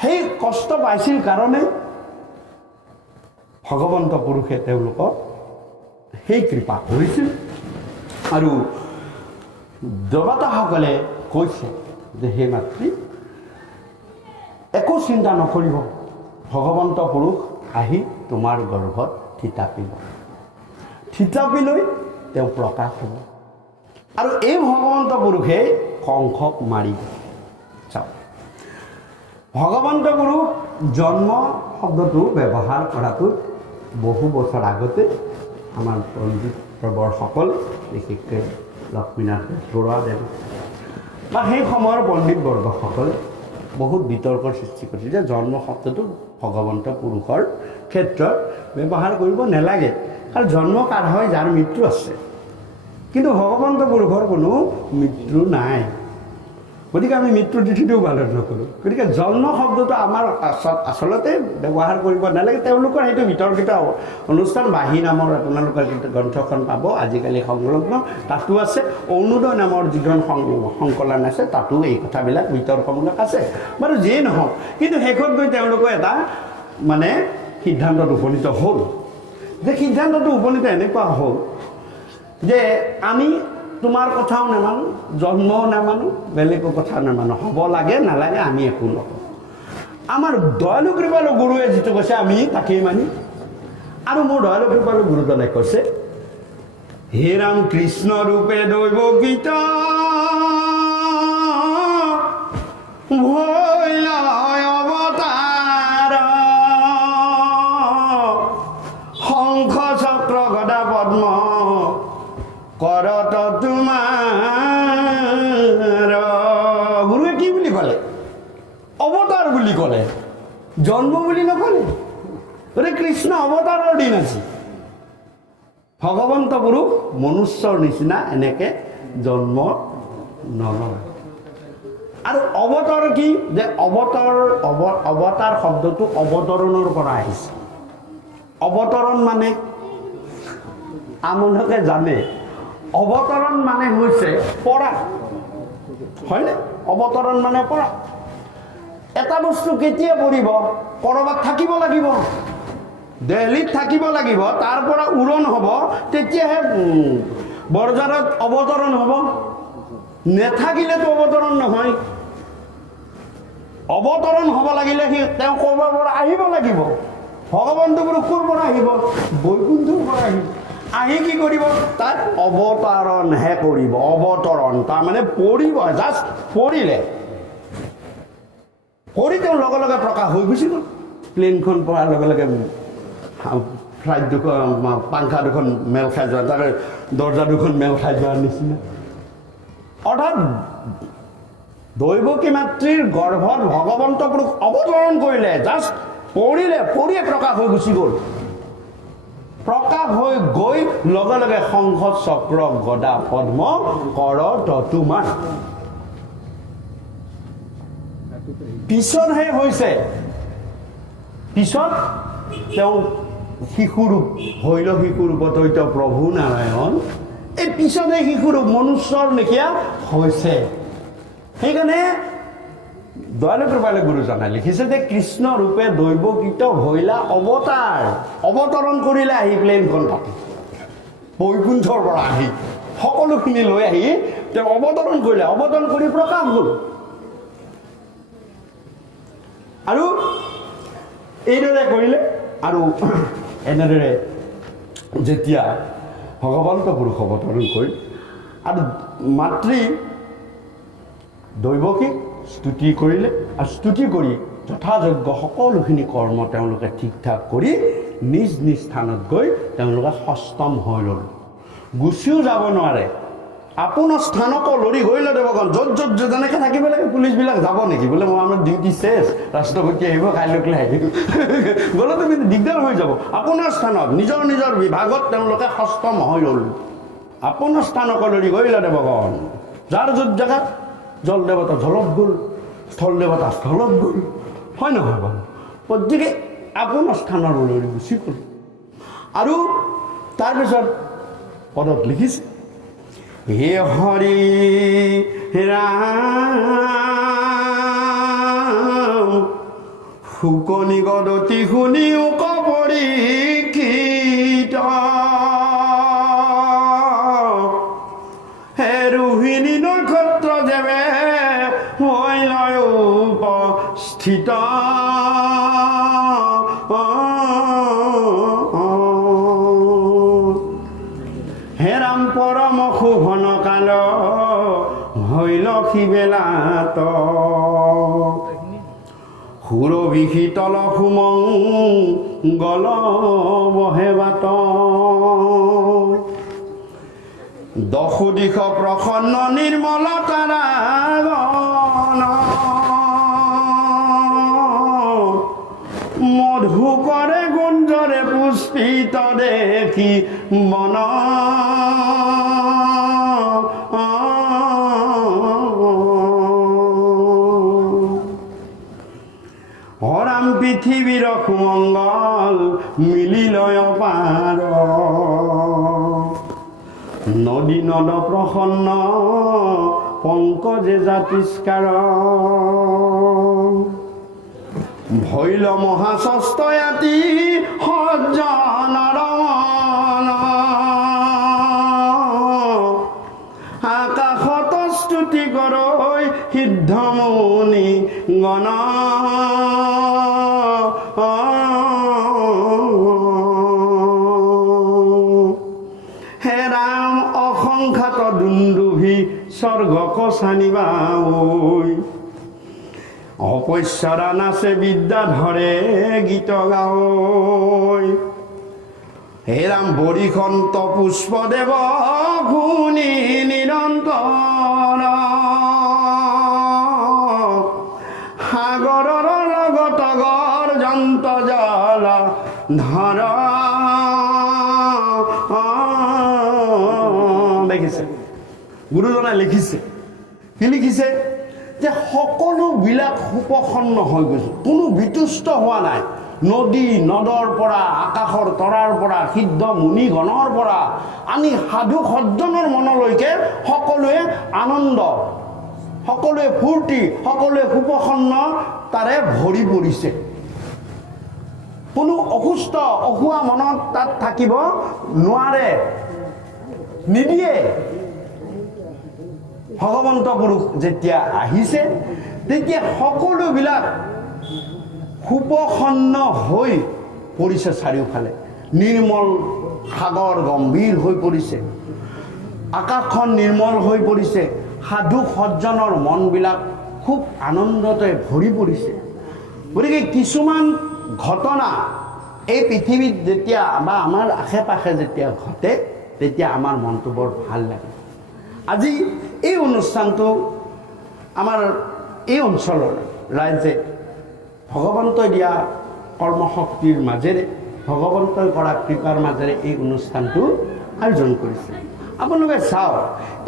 সেই কষ্ট পাইছিল কাৰণে ভগৱন্ত পুৰুষে তেওঁলোকক সেই কৃপা কৰিছিল। আৰু দেৱতাসকলে কৈছে যে হে মাতৃ, একো চিন্তা নকৰিব, ভগৱন্ত পুৰুষ আহি তোমাৰ গৰ্ভত থিতাপি লয়। থিতাপি লৈ তেওঁ প্ৰকাশ হ'ব। আৰু এই ভগৱন্ত পুৰুষে কংসক মাৰিব। চাওক, ভগৱন্ত পুৰুষ জন্ম শব্দটো ব্যৱহাৰ কৰাটো বহু বছৰ আগতে আমাৰ পণ্ডিত প্ৰবৰসকল, বিশেষকৈ লক্ষ্মীনাথ বৰুৱাদেৱ বা সেই সময়ৰ পণ্ডিত বৰ্গসকলে বহুত বিতৰ্কৰ সৃষ্টি কৰিছিল যে জন্ম শব্দটো ভগৱন্ত পুৰুষৰ ক্ষেত্ৰত ব্যৱহাৰ কৰিব নালাগে, কাৰণ জন্ম কাৰ হয় যাৰ মৃত্যু আছে, কিন্তু ভগৱন্ত পুৰুষৰ কোনো মৃত্যু নাই। গতিকে আমি মৃত্যুৰ তিথিটোও পালন নকৰোঁ। গতিকে জন্ম শব্দটো আমাৰ আচলতে ব্যৱহাৰ কৰিব নালাগে। তেওঁলোকৰ সেইটো বিতৰ্কিত অনুষ্ঠান বাঁহী নামৰ আপোনালোকৰ গ্ৰন্থখন পাব আজিকালি সংলগ্ন, তাতো আছে। অৰুণোদয় নামৰ যিখন সংকলন আছে তাতো এই কথাবিলাক বিতৰ্কমূলক আছে। বাৰু যিয়েই নহওক, কিন্তু শেষত গৈ তেওঁলোকৰ এটা মানে সিদ্ধান্তত উপনীত হ'ল। যে সিদ্ধান্তটো উপনীত এনেকুৱা হ'ল যে আমি তোমাৰ কথাও নামানো, জন্মও নামানো, বেলেগৰ কথা নামানো, হ'ব লাগে নালাগে আমি একো নকওঁ। আমাৰ দয়ালু কৃপালু গুৰুৱে যিটো কৈছে আমি তাকেই মানি। আৰু মোৰ দয়ালু কৃপালু গুৰুজনে কৈছে, হে ৰাম কৃষ্ণ ৰূপে দৈৱকীত ভৈলয় অৱতাৰ, শংখ চক্ৰ গদা পদ্ম কৰত তোমাৰ। গুৰুৱে কি বুলি ক'লে? অৱতাৰ বুলি ক'লে, জন্ম বুলি নক'লে। গতিকে কৃষ্ণ অৱতাৰৰ দিন আছে। ভগৱন্ত পুৰুষ মনুষ্যৰ নিচিনা এনেকৈ জন্ম নলয়। আৰু অৱতাৰ কি? যে অৱতাৰ শব্দটো অৱতৰণৰ পৰা আহিছে। অৱতৰণ মানে আপোনালোকে জানে, অৱতৰণ মানে হৈছে পৰা, হয়নে? অৱতৰণ মানে পৰা। এটা বস্তু কেতিয়া পৰিব? ক'ৰবাত থাকিব লাগিব, দিল্লীত থাকিব লাগিব, তাৰ পৰা উৰণ হ'ব, তেতিয়াহে বৰজাৰত অৱতৰণ হ'ব। নেথাকিলেতো অৱতৰণ নহয়। অৱতৰণ হ'ব লাগিলে তেওঁ ক'ৰবাৰ পৰা আহিব লাগিব, ভগৱন্ত পুৰুষ ক'ৰ পৰা আহিব? বৈকুণ্ঠৰ পৰা আহিব। আহি কি কৰিব? তাত অৱতাৰণহে কৰিব। অৱতৰণ তাৰমানে পৰিব, জাষ্ট পৰিলে, পৰি তেওঁ লগে লগে প্ৰকাশ হৈ গুচি গ'ল। প্লেনখন পৰাৰ লগে লগে ফ্লাইট দুখন, পাংখা দুখন মেল খাই যোৱা, তাৰে দৰ্জা দুখন মেল খাই যোৱাৰ নিচিনা। অৰ্থাৎ দৈৱকী মাতৃৰ গৰ্ভত ভগৱন্ত পুৰুষ অৱতৰণ কৰিলে, জাষ্ট পৰিলে, পৰিয়ে প্ৰকাশ হৈ গুচি গ'ল। প্ৰকাশ হৈ গৈ লগে লগে শংখ চক্ৰ গদা পদ্ম কৰ তোমাৰ। পিছতহে হৈছে, পিছত তেওঁ শিশুৰূপ হৈল, শিশুৰূপত তেওঁ প্ৰভু নাৰায়ণ। এই পিছতহে শিশুৰূপ মনুষ্যৰ লেখীয়া হৈছে। সেইকাৰণে দয়ালু কৃপালু গুৰুজনাই লিখিছে যে কৃষ্ণ ৰূপে দৈৱকীত হৈলা অৱতাৰ, অৱতৰণ কৰিলে আহি প্লেনখন পাতি, বৈকুণ্ঠৰ পৰা আহি সকলোখিনি লৈ আহি তেওঁ অৱতৰণ কৰিলে, অৱতৰণ কৰি প্ৰকাশ হ'ল। আৰু এইদৰে কৰিলে। আৰু এনেদৰে যেতিয়া ভগৱন্ত পুৰুষ অৱতৰণ কৰি আৰু মাতৃ দৈৱকীক স্তুতি কৰিলে, আৰু স্তুতি কৰি যথাযোগ্য সকলোখিনি কৰ্ম তেওঁলোকে ঠিক ঠাক কৰি নিজ নিজ স্থানত গৈ তেওঁলোকে সষ্টম হৈ ল'ল। গুচিও যাব নোৱাৰে। আপোনাৰ স্থানকো লৰি গৈলে দেৱগণ, য'ত য'ত যেনেকৈ থাকিব লাগে পুলিচবিলাক যাব নেকি? বোলে মই আমাৰ ডিউটি চেছ, ৰাষ্ট্ৰপতি আহিব, কাইলৈকে আহিব, গ'লে তুমি দিগদাৰ হৈ যাব। আপোনাৰ স্থানত নিজৰ নিজৰ বিভাগত তেওঁলোকে সষ্টম হৈ ল'ল। আপোনাৰ স্থানকো লৰি গৈলে দেৱগণ, যাৰ য'ত জেগাত জল দেৱতা জলত গ'ল, স্থল দেৱতা স্থলত গ'ল, হয় নহয় বাৰু? গতিকে আপোনাৰ স্থানৰ লৰি গুচি গ'ল। আৰু তাৰপিছত পদত লিখিছে, হে হৰি ৰাম শুকনি গদতি শুনিও কপৰিকৃত, হে ৰোহিণী নক্ষত্ৰ যেবে হৈল উপস্থিত, হে ৰাম পৰম শোভন কাল হৈল শিবেলাত, সুৰভি শীতল সুমংগল বহে বাত, দশো দিশ প্ৰসন্ন নিৰ্মল তাৰাগণ, মধু কৰে গুঞ্জৰে পুষ্পিত দেখি মন, হৰাম পৃথিৱীৰ সুমংগল মিলিলয় পাৰ, নদী নদ প্ৰসন্ন পংকজে জাতিষ্কাৰ, ভৈল মহাষষ্ঠয়াতি সজ্জনৰ মন, আকাশত স্তুতি কৰৈ সিদ্ধমুনি গণ, হে ৰাম অসংখ্যাত দুন্দুভি স্বৰ্গক চানিবা ঐ, অপস্যৰা নাচে বিদ্যা ধৰে গীত গাঐ, হে ৰাম বৰিখন্ত পুষ্পদেৱ শুনি নিৰন্তৰ, সাগৰৰ লগত গৰ্জন্ত জল ধৰ। দেখিছে গুৰুজনাই লিখিছে, কি লিখিছে? যে সকলোবিলাক সুপ্ৰসন্ন হৈ গৈছে, কোনো বিতুষ্ট হোৱা নাই। নদী নদৰ পৰা, আকাশৰ তৰাৰ পৰা, সিদ্ধ মুনিগণৰ পৰা আনি সাধু সজ্জনৰ মনলৈকে সকলোৱে আনন্দ, সকলোৱে ফূৰ্তি, সকলোৱে সুপ্ৰসন্ন তাৰে ভৰি পৰিছে। কোনো অসুস্থ অসুৱা মনত তাত থাকিব নোৱাৰে, নিদিয়ে। ভগৱন্ত পুৰুষ যেতিয়া আহিছে তেতিয়া সকলোবিলাক সুপ্ৰসন্ন হৈ পৰিছে চাৰিওফালে নিৰ্মল সাগৰ গম্ভীৰ হৈ পৰিছে আকাশখন নিৰ্মল হৈ পৰিছে সাধু সজ্জনৰ মনবিলাক খুব আনন্দতে ভৰি পৰিছে গতিকে কিছুমান ঘটনা এই পৃথিৱীত যেতিয়া বা আমাৰ আশে পাশে যেতিয়া ঘটে তেতিয়া আমাৰ মনটো বৰ ভাল লাগে আজি এই অনুষ্ঠানটো আমাৰ এই অঞ্চলৰ ৰাইজে ভগৱন্তই দিয়া কৰ্মশক্তিৰ মাজেৰে ভগৱন্তই কৰা কৃপাৰ মাজেৰে এই অনুষ্ঠানটো আয়োজন কৰিছে আপোনালোকে চাওক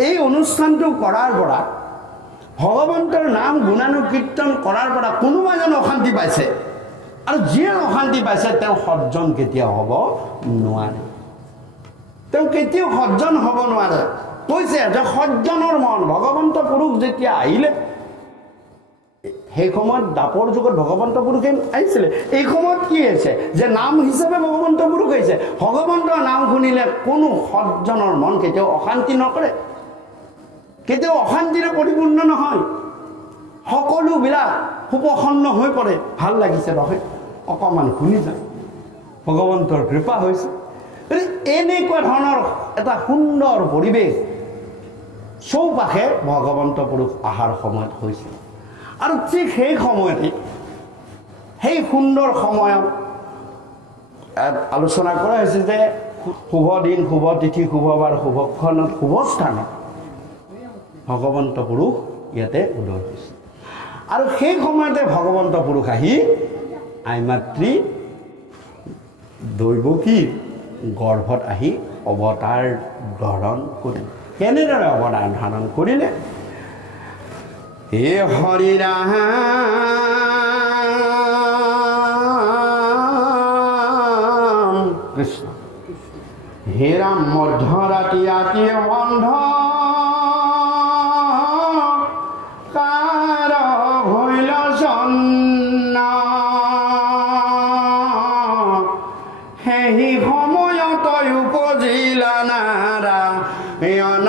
এই অনুষ্ঠানটো কৰাৰ পৰা ভগৱন্তৰ নাম গুণানুকীৰ্তন কৰাৰ পৰা কোনোবা যেন অশান্তি পাইছে আৰু যিয়ে অশান্তি পাইছে তেওঁ সজ্জন কেতিয়াও হ'ব নোৱাৰে তেওঁ কেতিয়াও সজ্জন হ'ব নোৱাৰে কৈছে যে সজ্জনৰ মন ভগৱন্ত পুৰুষ যেতিয়া আহিলে সেই সময়ত দাপৰ যুগত ভগৱন্ত পুৰুষে আহিছিলে এই সময়ত কি হৈছে যে নাম হিচাপে ভগৱন্ত পুৰুষ আহিছে ভগৱন্তৰ নাম শুনিলে কোনো সজ্জনৰ মন কেতিয়াও অশান্তি নকৰে কেতিয়াও অশান্তিৰে পৰিপূৰ্ণ নহয় সকলোবিলাক সুপ্ৰসন্ন হৈ পৰে ভাল লাগিছে নহয় অকণমান শুনি যায় ভগৱন্তৰ কৃপা হৈছে এনেকুৱা ধৰণৰ এটা সুন্দৰ পৰিৱেশ চৌপাশে ভগৱন্ত পুৰুষ অহাৰ সময়ত হৈছে আৰু ঠিক সেই সময়তে সেই সুন্দৰ সময়ত আলোচনা কৰা হৈছে যে শুভ দিন শুভ তিথি শুভবাৰ শুভক্ষণত শুভ স্থানত ভগৱন্ত পুৰুষ ইয়াতে উদয় হৈছে আৰু সেই সময়তে ভগৱন্ত পুৰুষ আহি আইমাতৃ দৈৱকীৰ গৰ্ভত আহি অৱতাৰ ধাৰণ কৰিলে কেনেদৰে অৱতাৰ ধাৰণ কৰিলে হে হৰি ৰাম কৃষ্ণ হে ৰাম মধ্যৰাতি ৰাতি বন্ধ কাৰ ভৈল জন্ম সেই সময়ত উপজিলা নাৰায়ণ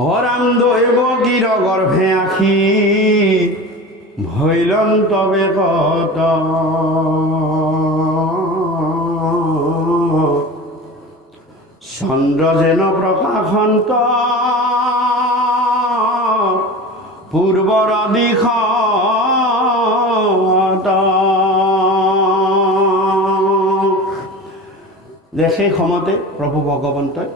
হৰাম দৈবকীৰ গৰ্ভে আখি ভৈলন তবে কত চন্দ্ৰ যেন প্ৰকাশন্ত পূৰ্বৰ দিশত যে সেই সময়তে প্ৰভু ভগৱন্তই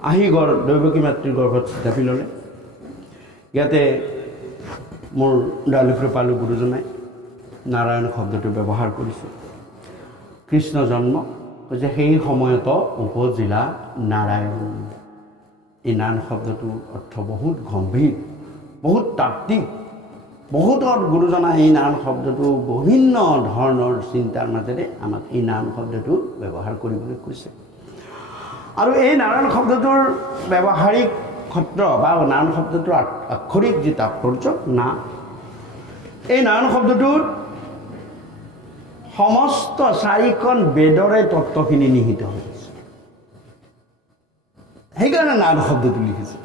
আহি দৈৱকী মাতৃৰ গৰ্ভত জাপি ল'লে ইয়াতে মোৰ ডালিকৃপালু গুৰুজনাই নাৰায়ণ শব্দটো ব্যৱহাৰ কৰিছে কৃষ্ণ জন্ম যে সেই সময়ত উপজিলা নাৰায়ণ এই নাৰায়ণ শব্দটোৰ অৰ্থ বহুত গম্ভীৰ বহুত তাত্ত্বিক বহুতৰ গুৰুজনাই এই নাৰায়ণ শব্দটো বিভিন্ন ধৰণৰ চিন্তাৰ মাজেৰে আমাক এই নাৰায়ণ শব্দটো ব্যৱহাৰ কৰিবলৈ কৈছে আৰু এই নাৰায়ণ শব্দটোৰ ব্যৱহাৰিক ক্ষেত্ৰ বা নাৰায়ণ শব্দটোৰ আক্ষৰিক যি তাৎপৰ্য না এই নাৰায়ণ শব্দটোৰ সমস্ত চাৰিখন বেদৰে তত্ত্বখিনি নিহিত হৈ আছে সেইকাৰণে নাৰায়ণ শব্দটো লিখিছে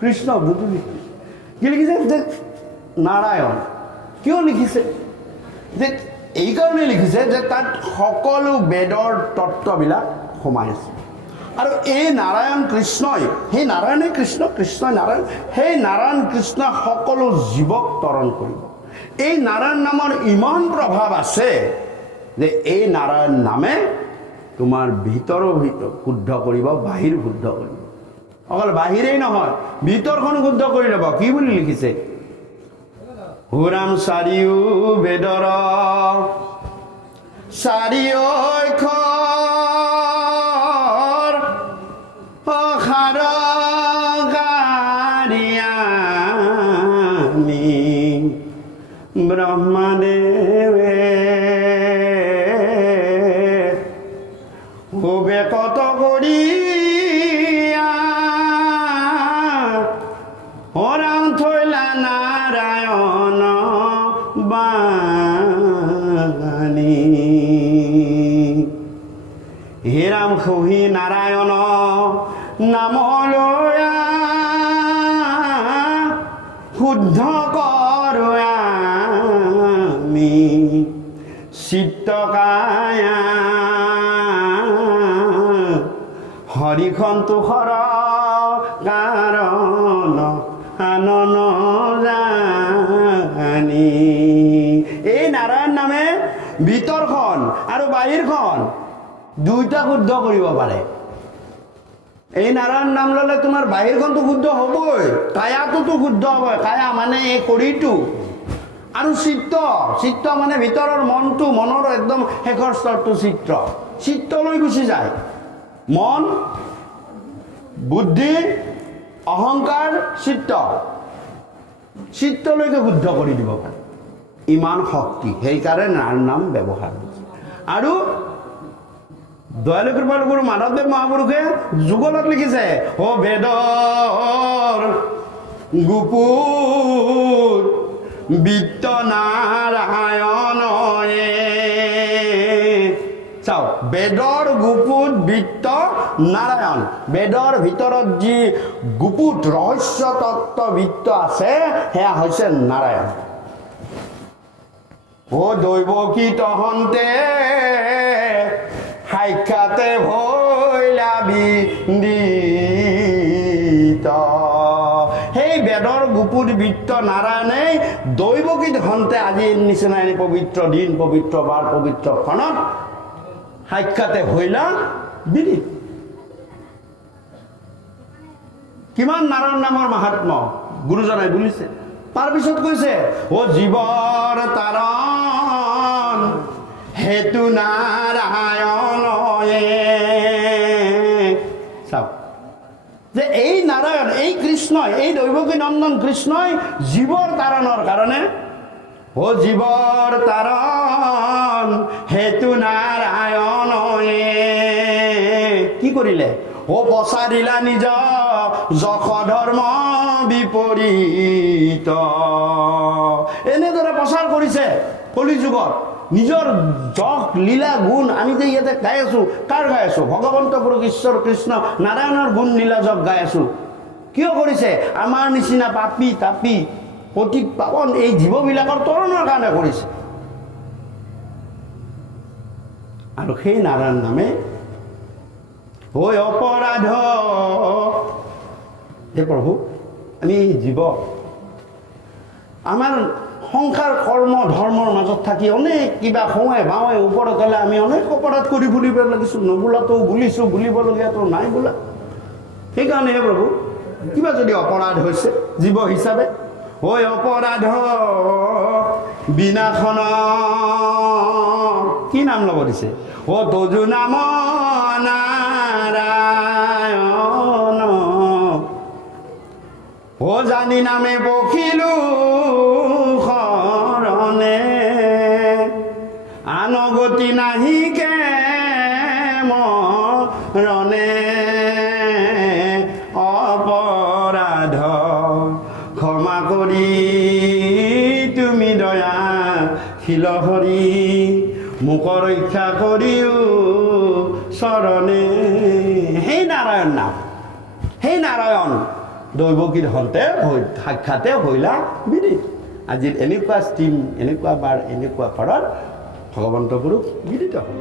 কৃষ্ণ শব্দটো লিখিছে কি লিখিছে যে নাৰায়ণ কিয় লিখিছে যে এইকাৰণে লিখিছে যে তাত সকলো বেদৰ তত্ত্ববিলাক সোমাই আছে আৰু এই নাৰায়ণ কৃষ্ণই সেই নাৰায়ণে কৃষ্ণ কৃষ্ণই নাৰায়ণ সেই নাৰায়ণ কৃষ্ণ সকলো জীৱক তৰণ কৰিব এই নাৰায়ণ নামৰ ইমান প্ৰভাৱ আছে যে এই নাৰায়ণ নামে তোমাৰ ভিতৰো শুদ্ধ কৰিব বাহিৰ শুদ্ধ কৰিব অকল বাহিৰেই নহয় ভিতৰখন শুদ্ধ কৰি ল'ব কি বুলি লিখিছে হুৰাম চাৰিও বেদৰ চাৰিও অক্ষৰ অখাৰ গাৰিয়ামি ব্ৰহ্মদেৱে খুবে কত কৰিয়া হে ৰাম সহি নাৰায়ণ নামলৈ শুদ্ধ কৰো আমি চিত্তকায়া হৰি সন্তোষৰ কাৰণ আনন জানি। এই নাৰায়ণ নামে ভিতৰখন আৰু বাহিৰখন দুইটা শুদ্ধ কৰিব পাৰে। এই নাৰায়ণ নাম ল'লে তোমাৰ বাহিৰখনটো শুদ্ধ হ'বই, কায়াটোতো শুদ্ধ হ'বই। কায়া মানে এই শৰীৰটো, আৰু চিত্ত মানে ভিতৰৰ মনটো, মনৰ একদম শেষৰ স্তৰটো চিত্তলৈ গুচি যায়। মন, বুদ্ধি, অহংকাৰ, চিত্তলৈকে শুদ্ধ কৰি দিব পাৰে, ইমান শক্তি। সেইকাৰণে নাৰায়ণ নাম ব্যৱহাৰ কৰিছে। আৰু দয়ালু কৃপাল গুৰু মাধৱদেৱ মহাপুৰুষে যুগলত লিখিছে, ও বেদৰ গুপুত বিত্ত নাৰায়ণয়ে। চাওক, বেদৰ গুপুত বিত্ত নাৰায়ণ। বেদৰ ভিতৰত যি গুপুত ৰহস্য তত্ত্ব বিত্ত আছে সেয়া হৈছে নাৰায়ণ। ও দৈৱকী তহন্তে সাক্ষাতে ভৈলা বিদিত। সেই বেদৰ গুপুত বিত্ত নাৰায়ণেই দৈৱকী তহন্তে আজিৰ নিচিনা এনে পবিত্ৰ দিন, পবিত্ৰ বাৰ, পবিত্ৰ ক্ষণত সাক্ষাতে ভৈলা বিদিত। কিমান নাৰায়ণ নামৰ মাহাত্ম্য গুৰুজনাই বুলিছে। তাৰপিছত কৈছে, ও জীৱৰ তাৰণ হেতু নাৰায়ণয়ে। চাওক, যে এই নাৰায়ণ, এই কৃষ্ণই, এই দৈৱকী নন্দন কৃষ্ণই জীৱৰ তাৰণৰ কাৰণে, ও জীৱৰ তাৰণ হেতু নাৰায়ণয়ে কি কৰিলে? ও পচাৰিলা নিজ যশ ধৰ্ম বিপৰীত। এনেদৰে প্ৰচাৰ কৰিছে কলি যুগত নিজৰ যশ লীলা গুণ। আমি যে ইয়াতে গাই আছো, কাৰ গাই আছো? ভগৱন্ত পুৰুষ ঈশ্বৰ কৃষ্ণ নাৰায়ণৰ গুণ লীলা যশ গাই আছো। কিয় কৰিছে? আমাৰ নিচিনা পাপী তাপী পতিত পাৱন এই জীৱবিলাকৰ তৰণৰ কাৰণে কৰিছে। আৰু সেই নাৰায়ণ নামে হৈ অপৰাধ। হে প্ৰভু, আমি জীৱ, আমাৰ সংসাৰ কৰ্ম ধৰ্মৰ মাজত থাকি অনেক কিবা সোঁৱাই বাওঁৱাই ওপৰত হ'লে আমি অনেক অপৰাধ কৰি ফুৰিব লাগিছোঁ। নবোলাটো বুলিছোঁ, বুলিবলগীয়াতো নাই বোলা। সেইকাৰণে হে প্ৰভু, কিবা যদি অপৰাধ হৈছে জীৱ হিচাপে, হৈ অপৰাধ বিনাশন। কি নাম ল'ব দিছে? ও তজু নাম নাৰায়ণ। ও জানি নামে বকিলো শৰণে, আনগতি নাহিকে মৰণে। অপৰাধ ক্ষমা কৰি তুমি দয়া শিল হৰি, মোক ৰক্ষা কৰিও চৰণে। সেই নাৰায়ণ নাম, সেই নাৰায়ণ দৈৱকীৰ হন্তে সাক্ষাতে হৈলা বিদিত। আজিৰ এনেকুৱা ষ্টিম, এনেকুৱা বাৰ, এনেকুৱা ঘৰত ভগৱন্ত পুৰুষ বিদিত হ'ল।